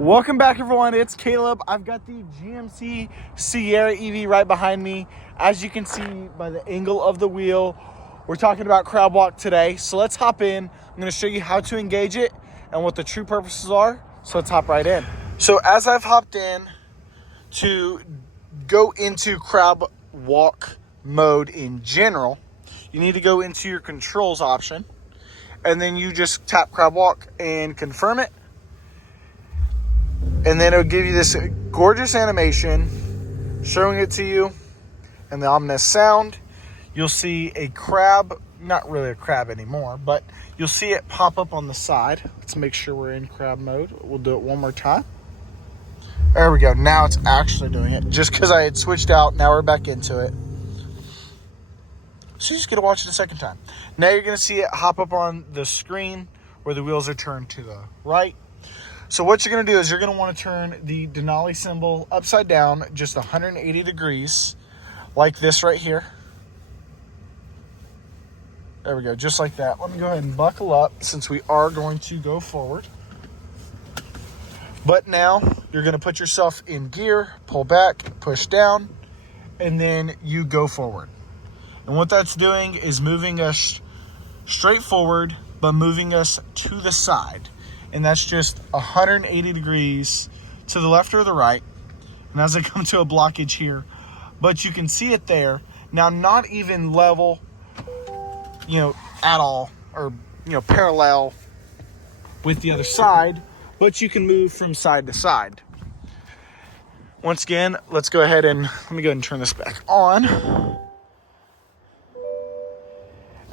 Welcome back, everyone. It's Caleb. I've got the GMC Sierra EV right behind me. As you can see by the angle of the wheel, we're talking about crab walk today. So let's hop in. I'm going to show you how to engage it and what the true purposes are. So let's hop right in. So as I've hopped in to go into crab walk mode in general, you need to go into your controls option, and then you just tap crab walk and confirm it. And then it'll give you this gorgeous animation showing it to you and the ominous sound. You'll see a crab, not really a crab anymore, but you'll see it pop up on the side. Let's make sure we're in crab mode. We'll do it one more time. There we go. Now it's actually doing it. Just because I had switched out, now we're back into it. So you just get to watch it a second time. Now you're going to see it hop up on the screen where the wheels are turned to the right. So what you're going to do is you're going to want to turn the Denali symbol upside down just 180 degrees like this right here. There we go, just like that. Let me go ahead and buckle up since we are going to go forward. But now you're going to put yourself in gear, pull back, push down, and then you go forward. And what that's doing is moving us straight forward, but moving us to the side. And that's just 180 degrees to the left or the right. And as I come to a blockage here, but you can see it there. Now, not even level, at all, or, parallel with the other side, but you can move from side to side. Once again, let's go ahead and, let me go ahead and turn this back on.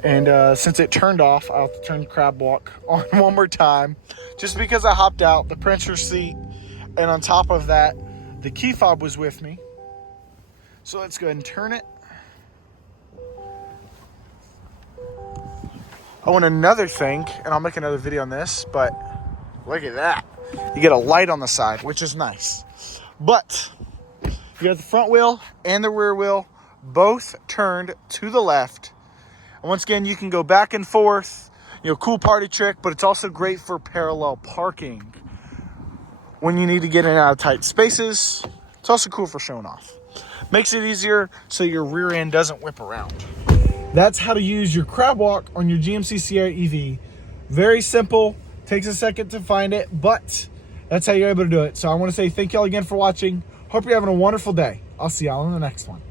And since it turned off, I'll have to turn crab walk on one more time. Just because I hopped out, the printer seat, and on top of that, the key fob was with me. So let's go ahead and turn it. Oh, and another thing, and I'll make another video on this, but look at that. You get a light on the side, which is nice. But you got the front wheel and the rear wheel both turned to the left. And once again, you can go back and forth, cool party trick, but it's also great for parallel parking when you need to get in and out of tight spaces. It's also cool for showing off. Makes it easier so your rear end doesn't whip around. That's how to use your crab walk on your GMC Sierra EV. Very simple, takes a second to find it, but that's how you're able to do it. So I want to say thank y'all again for watching. Hope you're having a wonderful day. I'll see y'all in the next one.